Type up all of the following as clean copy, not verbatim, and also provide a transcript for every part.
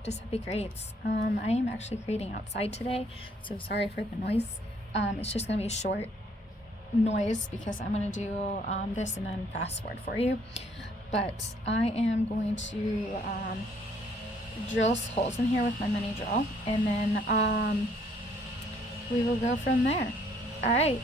practice heavy grates. I am actually grading outside today, so sorry for the noise. It's just going to be a short noise because I'm going to do this and then fast forward for you. But I am going to drill holes in here with my mini drill, and then we will go from there. All right.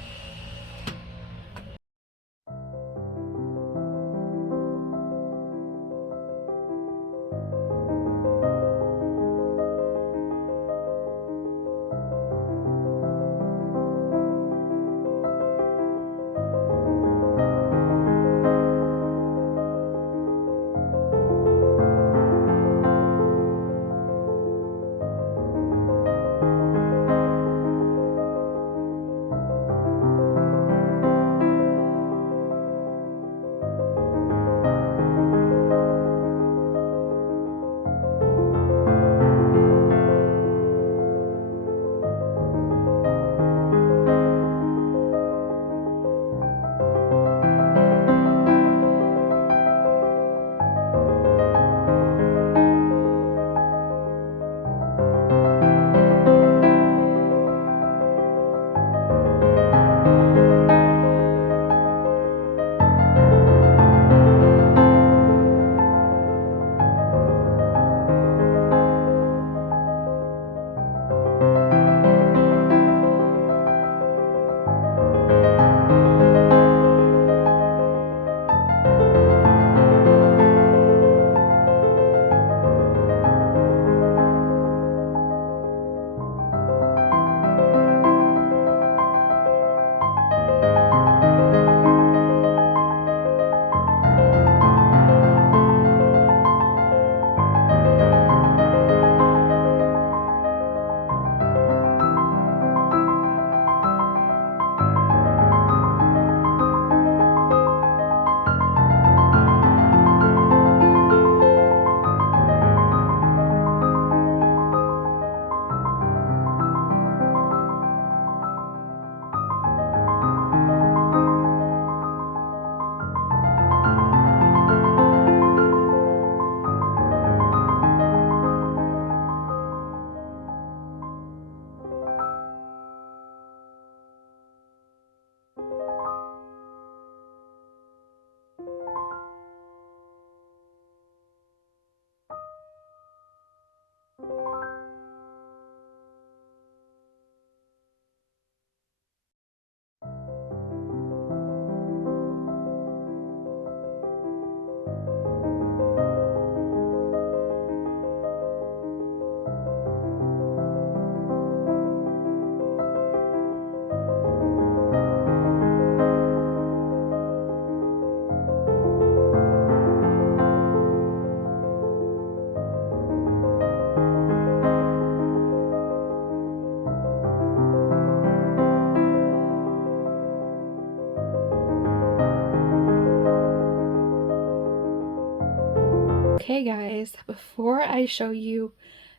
Okay guys, before I show you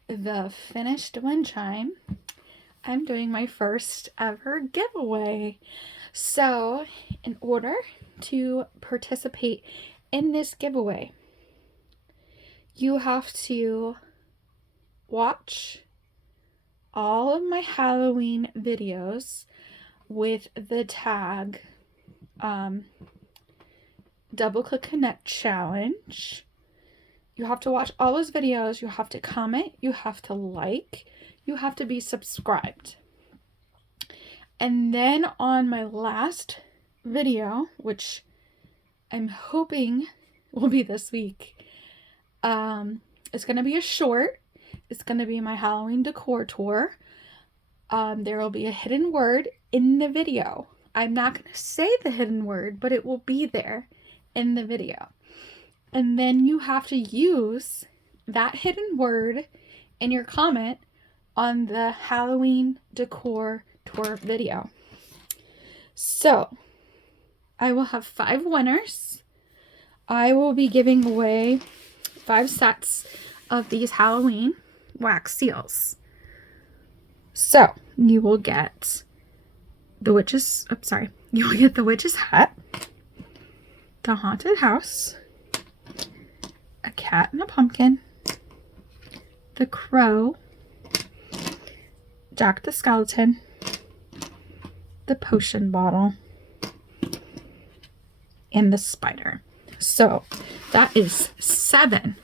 the finished wind chime, I'm doing my first ever giveaway. So in order to participate in this giveaway, you have to watch all of my Halloween videos with the tag double click connect challenge. You have to watch all those videos, you have to comment, you have to like, you have to be subscribed. And then on my last video, which I'm hoping will be this week, it's going to be a short. It's going to be my Halloween decor tour. There will be a hidden word in the video. I'm not going to say the hidden word, but it will be there in the video. And then you have to use that hidden word in your comment on the Halloween decor tour video. So I will have 5 winners. I will be giving away 5 sets of these Halloween wax seals. So you will get the witch's, you will get the witch's hat, the haunted house, a cat and a pumpkin, the crow, Jack the Skeleton, the potion bottle, and the spider. So that is seven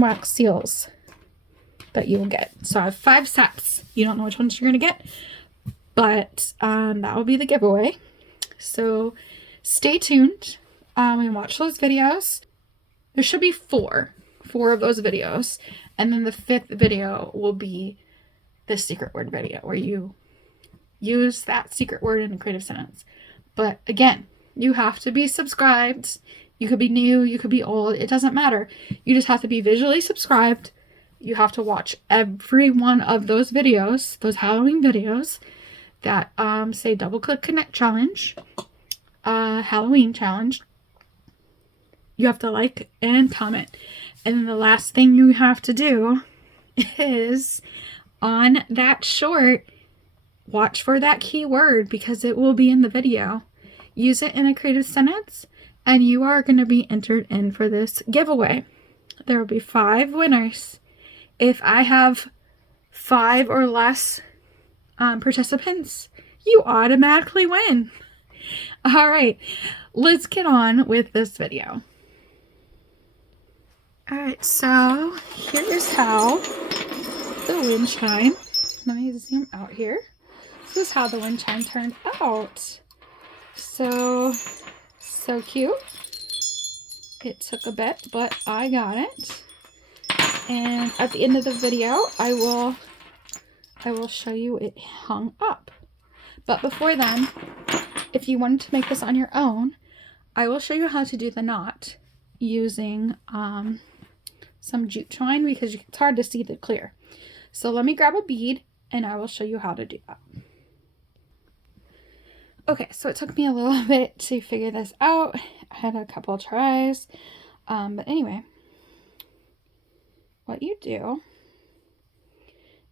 wax seals that you will get. So I have 5 sets. You don't know which ones you're going to get, but that will be the giveaway. So stay tuned and watch those videos. There should be four of those videos, and then the 5th video will be the secret word video where you use that secret word in a creative sentence. But again, you have to be subscribed. You could be new, you could be old, it doesn't matter. You just have to be visually subscribed. You have to watch every one of those videos, those Halloween videos that say double click connect challenge, Halloween challenge. You have to like and comment. And then the last thing you have to do is on that short, watch for that keyword because it will be in the video. Use it in a creative sentence and you are going to be entered in for this giveaway. There will be 5 winners. If I have 5 or less participants, you automatically win. All right, let's get on with this video. All right, so here is how the wind chime, let me zoom out here. This is how the wind chime turned out. So cute. It took a bit, but I got it. And at the end of the video, I will show you it hung up. But before then, if you wanted to make this on your own, I will show you how to do the knot using some jute twine because it's hard to see the clear. So let me grab a bead and I will show you how to do that. Okay, so it took me a little bit to figure this out. I had a couple tries. But anyway, what you do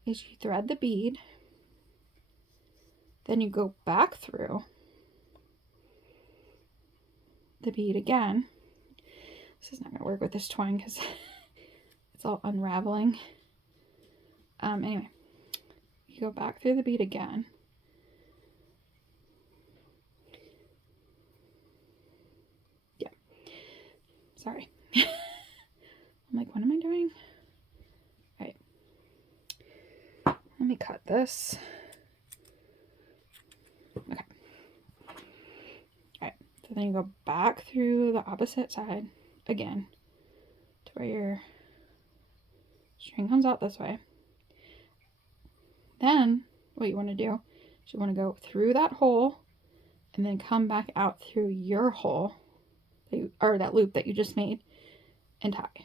is you thread the bead, then you go back through the bead again. This is not going to work with this twine because it's all unraveling. Anyway, you go back through the bead again. Sorry. I'm like, what am I doing? All right. Let me cut this. Okay. All right. So then you go back through the opposite side again to where your string comes out this way. Then what you want to do is you want to go through that hole and then come back out through your hole. Or that loop that you just made and tie.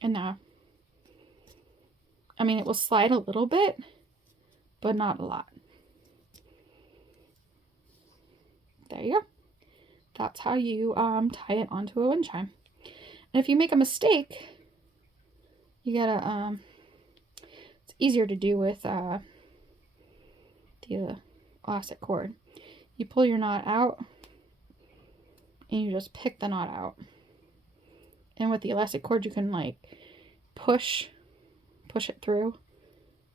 And now, I mean, it will slide a little bit, but not a lot. There you go. That's how you tie it onto a wind chime. And if you make a mistake, you gotta, it's easier to do with the elastic cord. You pull your knot out, and you just pick the knot out. And with the elastic cord, you can like push it through,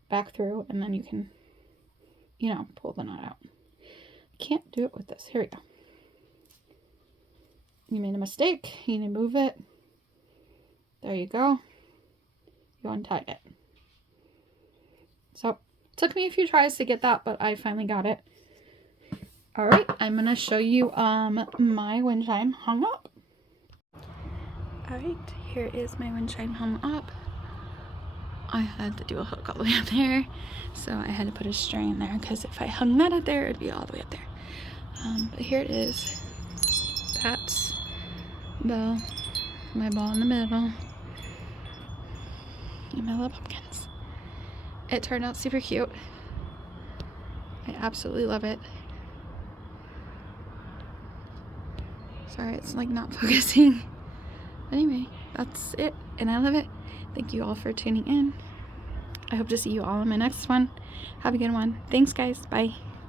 back through, and then you can, you know, pull the knot out. Can't do it with this. Here we go. You made a mistake. You need to move it. There you go. You untie it. So, it took me a few tries to get that, but I finally got it. Alright, I'm going to show you my wind chime hung up. Alright, here is my wind chime hung up. I had to do a hook all the way up there, so I had to put a string in there because if I hung that up there, it would be all the way up there. But here it is. That's my ball in the middle, and my little pumpkins. It turned out super cute. I absolutely love it. Sorry, it's like not focusing. But anyway, that's it, and I love it. Thank you all for tuning in. I hope to see you all in my next one. Have a good one. Thanks, guys. Bye.